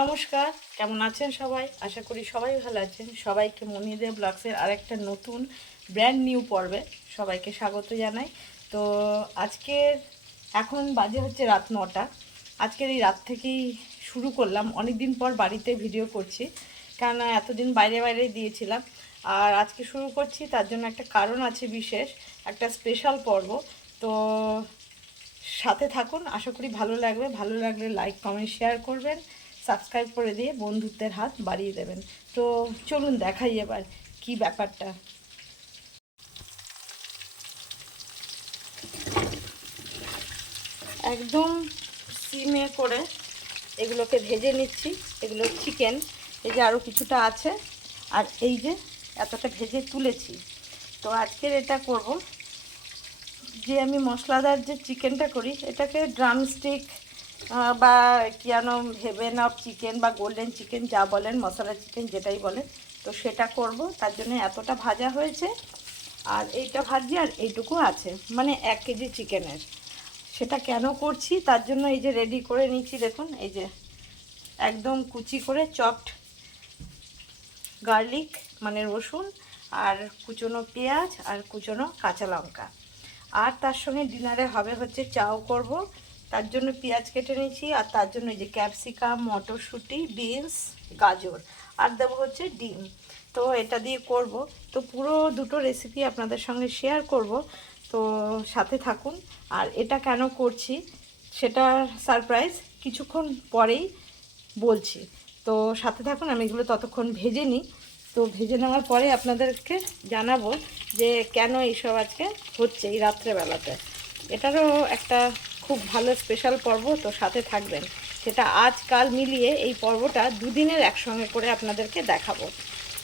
নমস্কার, কেমন আছেন সবাই? আশা করি সবাই ভালো আছেন। সবাইকে মনিদে ব্লগসের আরেকটা নতুন ব্র্যান্ড নিউ পর্বে সবাইকে স্বাগত জানাই। তো আজকের এখন বাজে হচ্ছে রাত 9টা। আজকের এই রাত থেকেই শুরু করলাম, অনেক দিন পর বাড়িতে ভিডিও করছি, কেননা এতদিন বাইরে বাইরে দিয়েছিলাম। আর আজকে শুরু করছি, তার জন্য একটা কারণ আছে বিশেষ, একটা স্পেশাল পর্ব। তো সাথে থাকুন, আশা করি ভালো লাগবে। ভালো লাগলে লাইক কমেন্ট শেয়ার করবেন, সাবস্ক্রাইব করে দিয়ে বন্ধুত্বের হাত বাড়িয়ে দেবেন। তো চলুন দেখাই এবার কি ব্যাপারটা। একদম সিমে করে এগুলোকে ভেজে নিচ্ছি। এগুলো চিকেন, এই যে আরও কিছুটা আছে, আর এই যে এতটা ভেজে তুলেছি। তো আজকের এটা করব, যে আমি মশলাদার যে চিকেনটা করি, এটাকে ড্রামস্টিক বা যেন হেভেন অফ চিকেন বা গোল্ডেন চিকেন যা বলেন, মশলা চিকেন যেটাই বলেন, তো সেটা করব। তার জন্য এতটা ভাজা হয়েছে, আর এইটা ভাজি, আর এইটুকু আছে, মানে 1 কেজি চিকেনের। সেটা কেন করছি, তার জন্য এই যে রেডি করে নিচ্ছি। দেখুন, এই যে একদম কুচি করে চপড গার্লিক মানে রসুন, আর কুচনো পেঁয়াজ, আর কুচনো কাঁচা লঙ্কা। আর তার সঙ্গে ডিনারে হবে হচ্ছে চাও করব, তার জন্য পেঁয়াজ কেটে নিয়েছি। আর তার জন্য এই যে ক্যাপসিকাম, মটরশুঁটি, বিনস, গাজর, আর দেবো হচ্ছে ডিম। তো এটা দিয়ে করব। তো পুরো দুটো রেসিপি আপনাদের সঙ্গে শেয়ার করব, তো সাথে থাকুন। আর এটা কেন করছি সেটা সারপ্রাইজ, কিছুক্ষণ পরেই বলছি। তো সাথে থাকুন, আমি এগুলো ততক্ষণ ভেজে নিই। তো ভেজে নেওয়ার পরে আপনাদেরকে জানাবো যে কেন এইসব আজকে হচ্ছে এই রাত্রেবেলাতে। এটারও একটা খুব ভালো স্পেশাল পর্ব, তো সাথে থাকবেন। সেটা আজকাল মিলিয়ে এই পর্বটা দুদিনের একসঙ্গে করে আপনাদেরকে দেখাবো।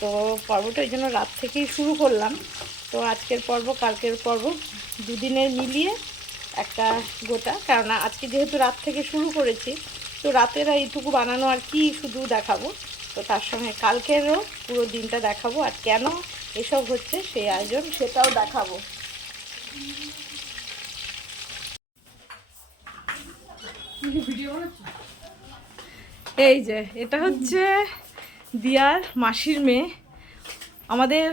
তো পর্বটা ওই জন্য রাত থেকেই শুরু করলাম। তো আজকের পর্ব, কালকের পর্ব, দুদিনের মিলিয়ে একটা গোটা, কেননা আজকে যেহেতু রাত থেকে শুরু করেছি, তো রাতের এইটুকু বানানো আর কি শুধু দেখাবো। তো তার সঙ্গে কালকেরও পুরো দিনটা দেখাবো, আর কেন এসব হচ্ছে সেই আয়োজন সেটাও দেখাবো। এই যে এটা হচ্ছে দিয়ার মাসির মেয়ে, আমাদের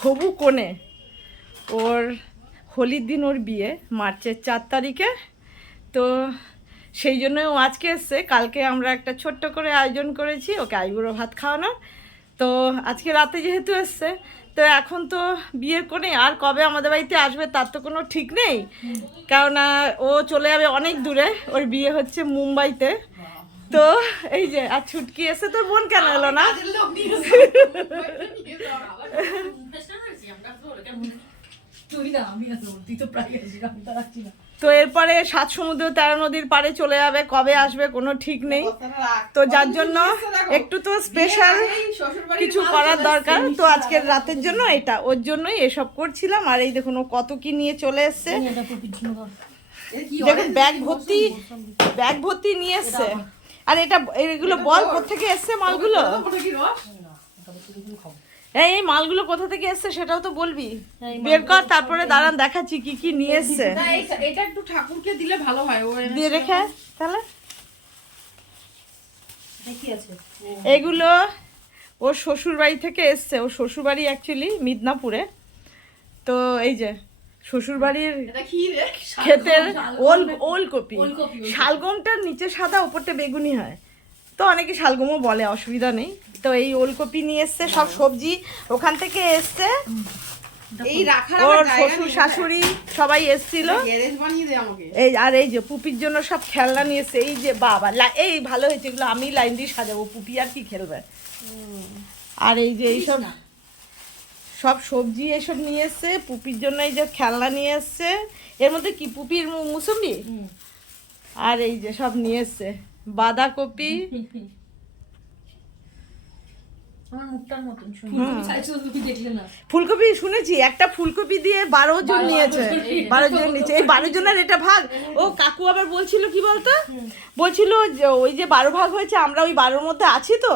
হবু কোণে। ওর হোলির দিন ওর বিয়ে, মার্চের 4 তারিখে। তো সেই জন্য ও আজকে এসছে। কালকে আমরা একটা ছোট্ট করে আয়োজন করেছি ওকে আইবুড়ো ভাত খাওয়ানোর। তো আজকে রাতে যেহেতু এসছে, তো এখন তো বিয়ের কোণে আর কবে আমাদের বাড়িতে আসবে তার তো কোনো ঠিক নেই, কেননা ও চলে যাবে অনেক দূরে, ওর বিয়ে হচ্ছে মুম্বাইতে। তো এই যে, আর ছুটকি এসে, তোর বোন কেন এলো না? তো এরপরে 7 সমুদ্র 13 নদীর পাড়ে চলে যাবে, কবে আসবে কোনো ঠিক নেই। তো যার জন্য একটু তো স্পেশাল কিছু করার দরকার। তো আজকের রাতের জন্য এটা, ওর জন্যই এসব করছিলাম। আর এই দেখুন ও কত কি নিয়ে চলে এসছে, দেখুন ব্যাগ ভর্তি নিয়ে এসছে। আর এটা এগুলো বল কোথেকে এসছে মালগুলো, এই মালগুলো কোথা থেকে এসছে সেটাও তো বলবি, বের কর। তারপরে দাঁড়ান দেখাচ্ছি কি কি নিয়ে এসছে। এটা একটু ঠাকুরকে দিলে ভালো হয়, দিয়ে রেখে তাহলে এগুলো ওর শ্বশুর বাড়ি থেকে এসছে। ওর শ্বশুর বাড়ি অ্যাকচুয়ালি মিদনাপুরে। তো এই যে শ্বশুর বাড়ির ক্ষেতের ওলকপি, শালগমটার নিচে সাদা, ওপরটা বেগুনি হয়, তো অনেকে শালগমও বলে, অসুবিধা নেই। তো এই ওলকপি নিয়ে এসছে, সব সবজি ওখান থেকে এসছে। এই রাখার ওর শ্বশুর শাশুড়ি সবাই এসছিল। এই আর এই যে পুপির জন্য সব খেলনা নিয়ে এসছে। এই যে বাবা, এই ভালো হয়েছে, এগুলো আমি লাইন দিয়ে সাজাবো, পুপি আর কি খেলবে। আর এই যে এইসব সব সবজি এসব নিয়ে এসছে পুপির জন্য, এই যে খেলনা নিয়ে এসছে। এর মধ্যে কি পুপির মুসম্বি, আর এই যে সব নিয়ে এসছে বাঁধাকপি। ফুলকপি শুনেছি, একটা ফুলকপি দিয়ে 12 জন নিয়েছে, 12 জন নিয়েছে। এই 12 জনের এটা ভাগ। ও কাকু আবার বলছিল কি বলতো, বলছিল যে ওই যে 12 ভাগ হয়েছে, আমরা ওই 12-র মধ্যে আছি। তো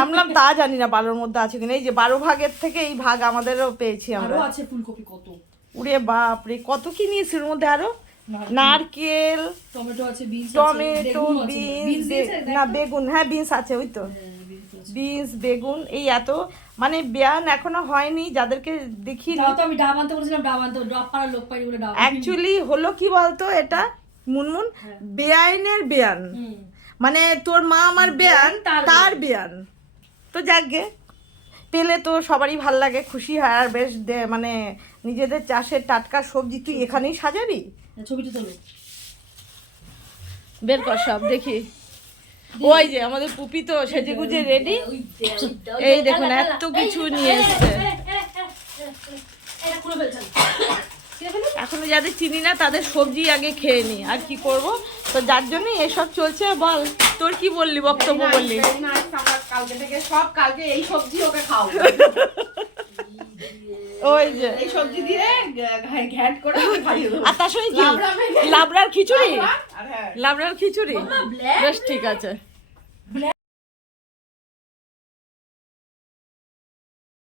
আমরা তা জানি না 12-র মধ্যে আছে কিনা। এই যে 12 ভাগের থেকে এই ভাগ আমাদেরও পেয়েছি আমরা। আছে ফুলকপি কত, উড়ে বাপরে, কত কি নিয়েছে ওর মধ্যে আরো। নারকেল, টমেটো আছে, বিনস আছে, টমেটো, বেগুন আছে। বিনস, দিয়েছে, না দেখ তো। বেগুন, হ্যাঁ বিনস আছে, ওই তো বিনস আছে। বিনস বেগুন এই এত, মানে ব্যায়াম এখনো হয়নি যাদেরকে দেখিনি। তাও তো আমি ডাব আনতে বলেছিলাম, ডাব আনতে, ডাব পাড়ার লোক পাইনি বলে ডাব আনিনি। অ্যাকচুয়ালি হলো কি বলতো, এটা মুনমুন বেআইনের বেয়ান, হুম। মানে তোর মা আমার বেয়ান, তার তার বেয়ান। তো যাকগে, পেলে তো সবারই ভাল লাগে, খুশি হয়। আর বেশ মানে নিজেদের চাষের টাটকা সবজি তুই এখানেই সাজাবি। ছবিটা তোলো। বের কর সব দেখি। ওই যে আমাদের পুপি তো সেজে গুজে রেডি। এই দেখুন এত কিছু নিয়ে এসছে। এটা খুলে ফেলছেন। এখনো যাদের চিনি না তাদের সবজি আগে খেয়ে নি, আর কি করব। তো যার জন্য এসব চলছে। বল তোর কি বললি, বক্তব্য বললি? কালকে থেকে সব, কালকে এই সবজি ওকে খাও। ওই যে এই সবজি দিয়ে ঘ্যাট করে ওকে খাইয়ে দেবো। আর তার সঙ্গে কি লাবড়া মেখে। লাবড়ার খিচুড়ি, আর হ্যাঁ, লাবড়ার খিচুড়ি, বেশ ঠিক আছে।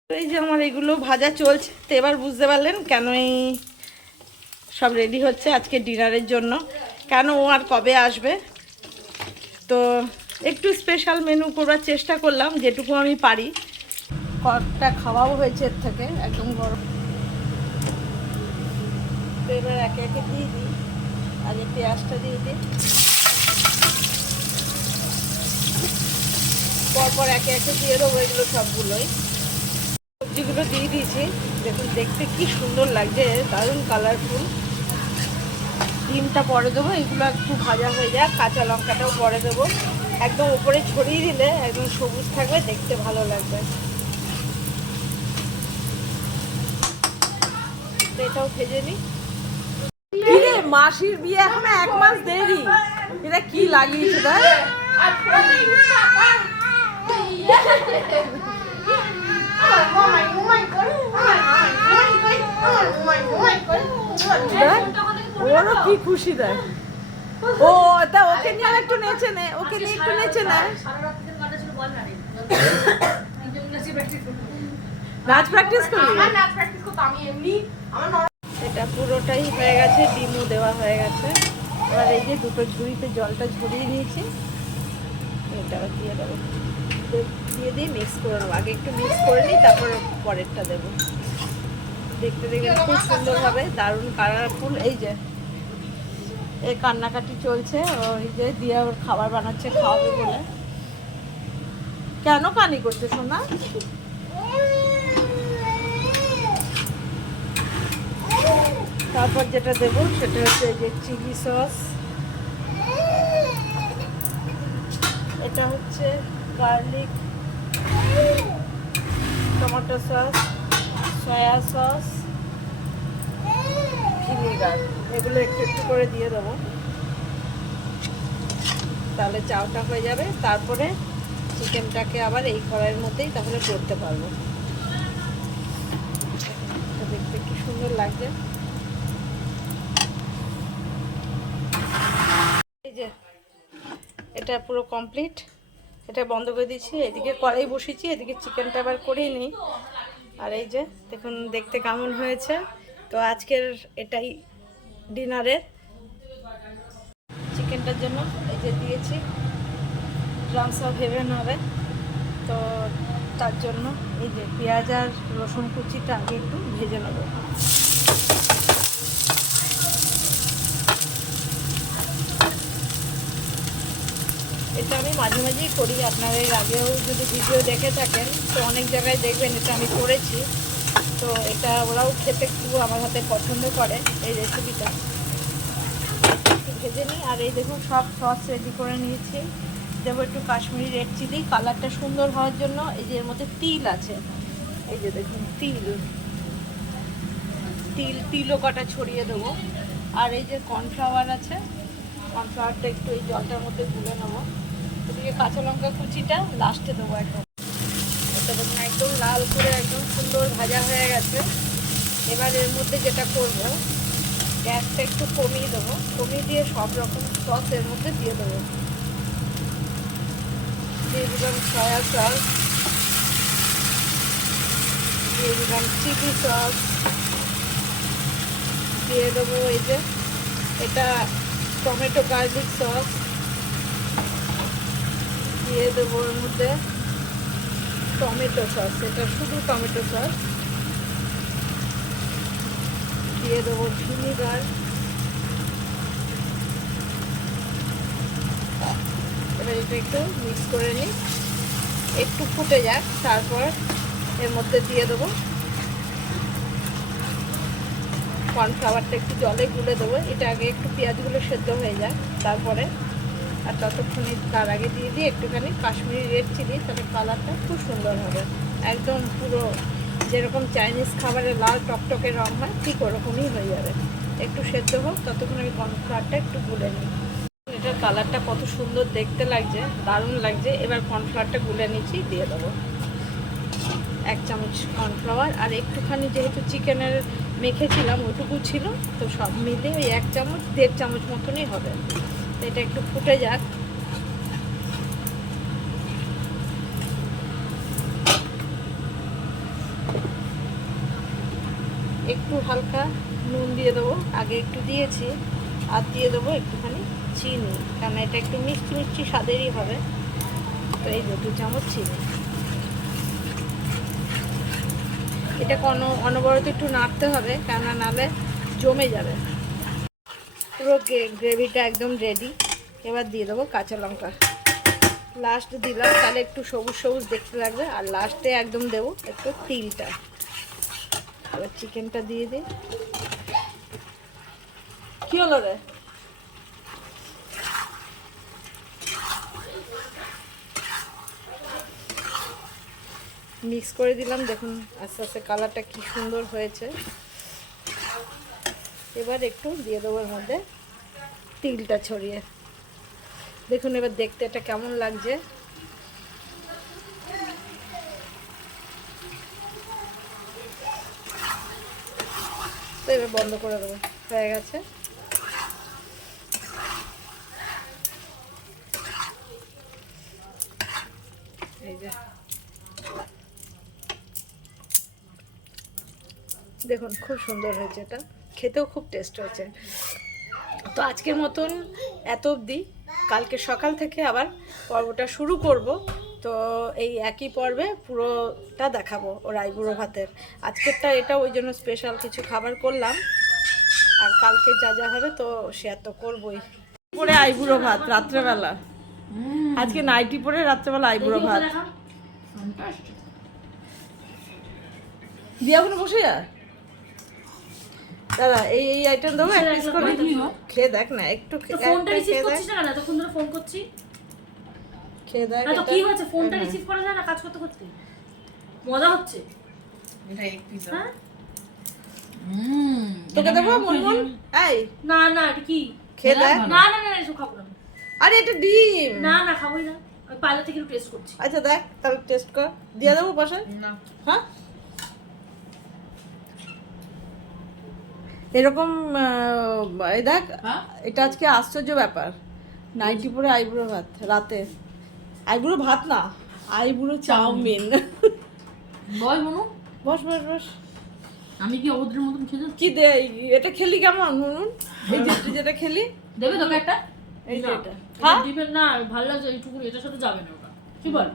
এই যে আমার এগুলো ভাজা চলছে। তো এবার বুঝতে পারলেন কেন এই সব রেডি হচ্ছে আজকে ডিনারের জন্য, কেন ও আর কবে আসবে। তো একটু স্পেশাল মেনু করার চেষ্টা করলাম যেটুকু আমি পারি। কটা খাওয়াও হয়েছে এর থেকে, একদম গরম। তো এবার একে একে দিয়ে দিই, আগে পেঁয়াজটা দিয়ে দিই, পরপর একে একে দিয়ে দেবো এগুলো সবগুলোই। সবজিগুলো দিয়ে দিয়েছি, দেখুন দেখতে কি সুন্দর লাগছে, দারুণ কালারফুল। ডিমটা পরে দেবো, এগুলো একটু ভাজা হয়ে যাক, কাঁচা লঙ্কাটাও পরে দেবো। একদম উপরে ছড়িয়ে দিলে একদম সবুজ থাকবে, দেখতে ভালো লাগবে। তো এটাও ভেজে নিই। কিরে মাসির বিয়ে এখনো 1 মাস দেরি, এটা কি লাগিয়েছে দেখ। ওরও কি খুশি দেয়। ও তা ওকে নিয়ে আর একটু নেচে নে, ওকে নিয়ে একটু নেচে নে। নাচ প্র্যাকটিস করবি? আমার নাচ প্র্যাকটিস করতে আমি এমনি আমার এটা পুরোটাই হয়ে গেছে, ডিমও দেওয়া হয়ে গেছে। এবার এই যে দুটো ঝুড়িতে জলটা ঝরিয়ে নিয়েছি, এটা দিয়ে দেবো, দিয়ে দিয়ে মিক্স করে নেবো। আগে একটু মিক্স করে নিই, তারপর পরেরটা দেবো। দেখতে দেখতে খুব সুন্দর হবে, দারুণ কালারফুল। এই যে এই কান্নাকাটি চলছে, ওই যে দিয়া ওর খাবার বানাচ্ছে, খাওয়াবে বলে। কেন কানি করছে সোনা? তারপর যেটা দেবো সেটা হচ্ছে এই যে চিলি সস, এটা হচ্ছে garlic, tomato sauce, soya sauce, vinegar, এগুলো একটু একটু করে দিয়ে দেবো, তাহলে চাউটা হয়ে যাবে। তারপরে চিকেনটাকে আবার এই কড়াইয়ের মধ্যেই তাহলে করতে পারবো। দেখতে কি সুন্দর লাগছে। এই যে এটা পুরো কমপ্লিট, এটা বন্ধ করে দিয়েছি, এদিকে কড়াই বসিয়েছি, এদিকে চিকেনটা আবার করেই নিই। আর এই যে দেখুন দেখতে কেমন হয়েছে। তো আজকের এটাই ডিনারের। চিকেনটার জন্য এই যে দিয়েছি, ড্রামস অফ হেভেন হবে। তো তার জন্য এই যে পেঁয়াজ আর রসুন কুচিটা আগে একটু ভেজে নেব। এটা আমি মাঝে মাঝেই করি, আপনারা এর আগেও যদি ভিডিও দেখে থাকেন তো অনেক জায়গায় দেখবেন এটা আমি করেছি। তো এটা ওরাও খেতে খুব আমার হাতে পছন্দ করে এই রেসিপিটা। একটু ভেজে নিই। আর এই দেখুন সব সস রেডি করে নিয়েছি। দেবো একটু কাশ্মীরি রেড চিলি, কালারটা সুন্দর হওয়ার জন্য। এই যে এর মধ্যে তিল আছে, এই যে দেখুন তিল, তিলও কটা ছড়িয়ে দেবো। আর এই যে কর্নফ্লাওয়ার আছে, কর্নফ্লাওয়ারটা একটু এই জলটার মধ্যে গুলে নেবো। এদিকে কাঁচা লঙ্কা কুচিটা লাস্টে দেবো একদম। এটা দেখুন একদম লাল করে একদম সুন্দর ভাজা হয়ে গেছে। এবার এর মধ্যে যেটা করব, গ্যাসটা একটু কমিয়ে দেবো, কমিয়ে দিয়ে সব রকম সস এর মধ্যে দিয়ে দেবো। দিয়ে দিলাম সয়া সস, দিয়ে দিলাম চিলি সস, দিয়ে দেবো এই যে এটা টমেটো গার্লিক সস দিয়ে দেবো এর মধ্যে। টমেটো সস, এটা শুধু টমেটো সস দিয়ে দেবো। ভিনিগার, এবার এটা একটু মিক্স করে নিই, একটু ফুটে যাক, তারপর এর মধ্যে দিয়ে দেবো কর্নফ্লাওয়ারটা, একটু জলে গুলে দেবো। এটা আগে একটু পেঁয়াজগুলো সেদ্ধ হয়ে যায় তারপরে, আর ততক্ষণে তার আগে দিয়ে দিই একটুখানি কাশ্মীরি রেড চিলি, তাহলে কালারটা খুব সুন্দর হবে। একদম পুরো যেরকম চাইনিজ খাবারে লাল টকটকে রং হয় ঠিক ওরকমই হয়ে যাবে। একটু সেদ্ধ হোক, ততক্ষণ আমি কর্নফ্লাওয়ারটা একটু গুলে নিই। এটার কালারটা কত সুন্দর দেখতে লাগছে, দারুণ লাগছে। এবার কর্নফ্লাওয়ারটা গুলে নিচ্ছি, দিয়ে দেবো 1 চামচ কর্নফ্লাওয়ার। আর একটুখানি যেহেতু চিকেনের মেখেছিলাম ওইটুকু ছিল, তো সব মিলে ওই 1 চামচ 1.5 চামচ মতনই হবে। তো এটা একটু ফুটে যাক। একটু হালকা নুন দিয়ে দেবো, আগে একটু দিয়েছি, আর দিয়ে দেবো একটুখানি চিনি, কারণ এটা একটু মিষ্টি মিষ্টি স্বাদেরই হবে। তো এই 2 চামচ চিনি। এটাকে অনবরত একটু নাড়তে হবে, কেননা নাহলে জমে যাবে। পুরো গ্রেভিটা একদম রেডি। এবার দিয়ে দেবো কাঁচা লঙ্কা, লাস্ট দিলাম, তাহলে একটু সবুজ সবুজ দেখতে লাগবে। আর লাস্টে একদম দেবো একটু তিলটা। এবার চিকেনটা দিয়ে দিই। কি হলো রে? মিক্স করে দিলাম, দেখুন আস্তে আস্তে কালারটা কি সুন্দর হয়েছে। এবার একটু দিয়ে দেবো এর মধ্যে তিলটা ছড়িয়ে। দেখুন এবার দেখতে এটা কেমন লাগছে। তো এবার বন্ধ করে দেবো, হয়ে গেছে। এই যে দেখুন খুব সুন্দর হয়েছে, এটা খেতেও খুব টেস্ট হয়েছে। তো আজকের মতন এত অবধি, কালকে সকাল থেকে আবার পর্বটা শুরু করব। তো এই একই পর্বে পুরোটা দেখাবো ওর আইবুড়ো ভাতের। আজকেরটা এটা ওই জন্য স্পেশাল কিছু খাবার করলাম, আর কালকে যা যা হবে তো শেয়ার তো করবোই। পরে আইবুড়ো ভাত রাত্রেবেলা, আজকে নাইটি পরে রাত্রেবেলা আইবুড়ো ভাত। দিয়ে এখন বসে যা দাদা, এই এই আইটেম দেবো, এক পিস করে খেয়ে দেখ না, একটু ফোনটা রিসিভ করছিস না কেন? এতক্ষণ ধরে ফোন করছি, খেয়ে দেখ। তো কি হয়েছে? ফোনটা রিসিভ করা যায় না কাজ করতে করতে? মজা হচ্ছে এটা এক পিস। হ্যাঁ তোকে দেবো মুনমুন? এই না না, এটা কি? খেয়ে দেখ। না না না, এসব খাবো না। আরে এটা ডিম। না না, খাবোই না। আমি পার্লার থেকে একটু টেস্ট করছি। আচ্ছা দেখ, তাহলে টেস্ট কর, দিয়ে দেবো পাশে। না হ্যাঁ এরকম এই দেখ, এটা আজকে আশ্চর্য ব্যাপার। নাইটি পরে আইবুড়ো ভাত রাতে। আইবুড়ো ভাত না, আইবুড়ো চাউমিন। বল মনু, বস বস বস। আমি কি অভদ্রের মতন খেতে? কি দে, এটা খেলি কেমন নুন? এই যে তুই যেটা খেলি, দেবে তোকে একটা? এই যে এটা হ্যাঁ দিবেন না, ভালো লাগছে এইটুকু, এটার সাথে যাবে না ওটা। কি বল?